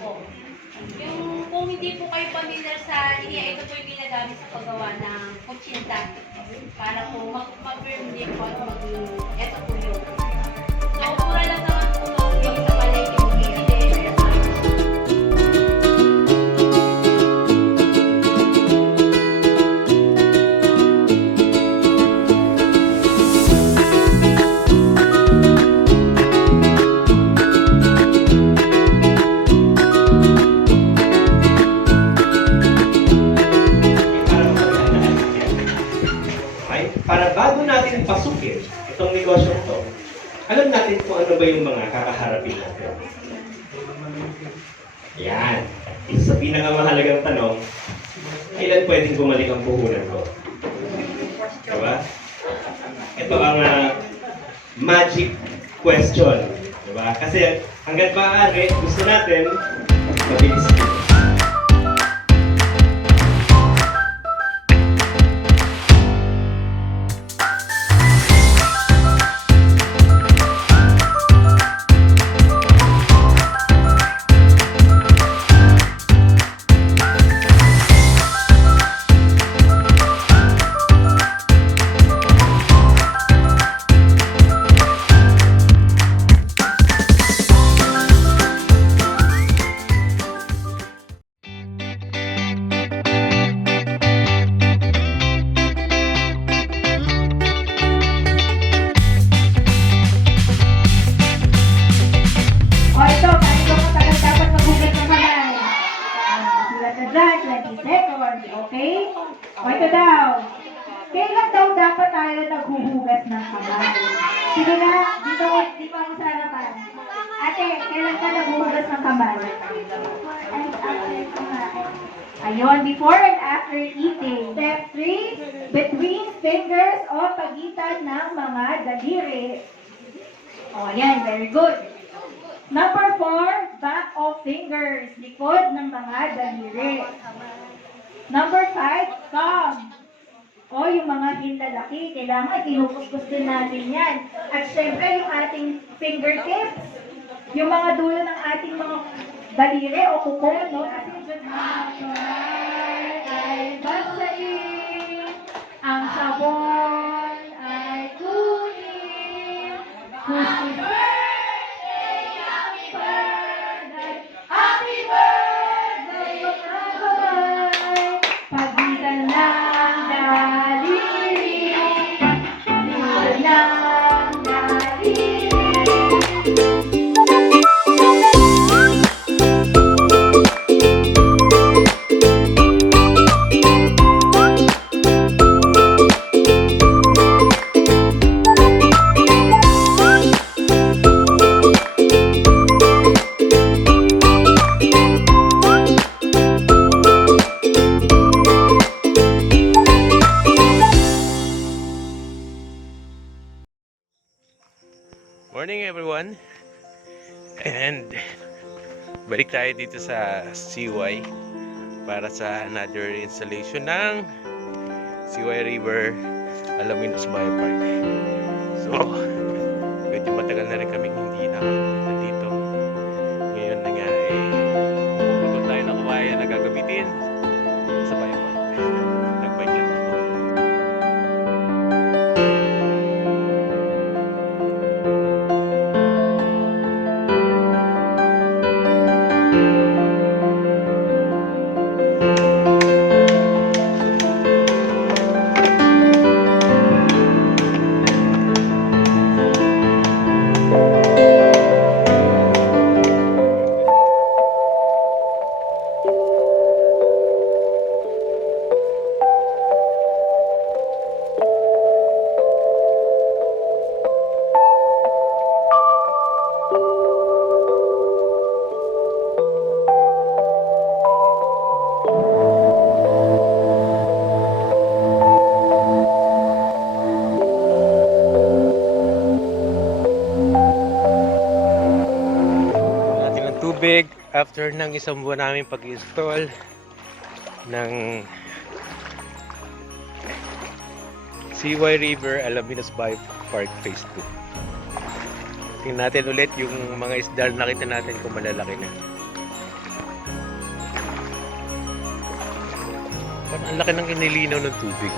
Opo. Kung hindi po kayo pamilyar sa linya, ito po yung ginagamit sa paggawa ng kutsinta. Para po mag-firm din po at ito po yun. So, mura lang naman po yung sa palengke mo bibili. Para bago natin pasukin itong negosyo to, alam natin kung ano ba yung mga kakaharapin natin. Yan. Isa sa pinakamahalagang tanong, kailan pwedeng bumalik ang puhunan ko? Diba? Ito ang magic question. Diba? Kasi hanggat maaari, gusto natin mabilis. O ito, ganito matagal dapat magugat ng kamay. Sulat na dyan, 20 seconds, okay? O ito daw. Kailan daw dapat tayo naghuhugas ng kamay? Sige na, dito ako sa harapan. Ate, kailan ka naghuhugas ng kamay? Ayun, before and after eating. Step 3, between fingers o pagitan ng mga daliri. O, yan, very good. Number 4, back of fingers, likod ng mga daliri. Number 5, thumb. O yung mga hinlalaki, kailangan kinukuskus din natin yan. At syempre yung ating fingertips, yung mga dulo ng ating mga daliri o kuko, no? Ay basahin, ang sabon ay kunin, kuskus. Happy birthday, pagitan ng daliri, pagitan ng daliri. Morning everyone, and balik tayo dito sa CY para sa another installation ng CY River Alaminos Biopark. So medyo matagal na rin kaming hindi nakapunta dito. Ngayon na nga pupunta tayo ng kawayan na gagamitin sa biopark. Nag-bike lang ako. Tubig after ng isang buwan namin pag-install ng CY River Alaminos Biopark Phase 2. Tingnan natin ulit yung mga isda na nakita natin kung malalaki na. Parang ang laki ng inilinaw ng tubig.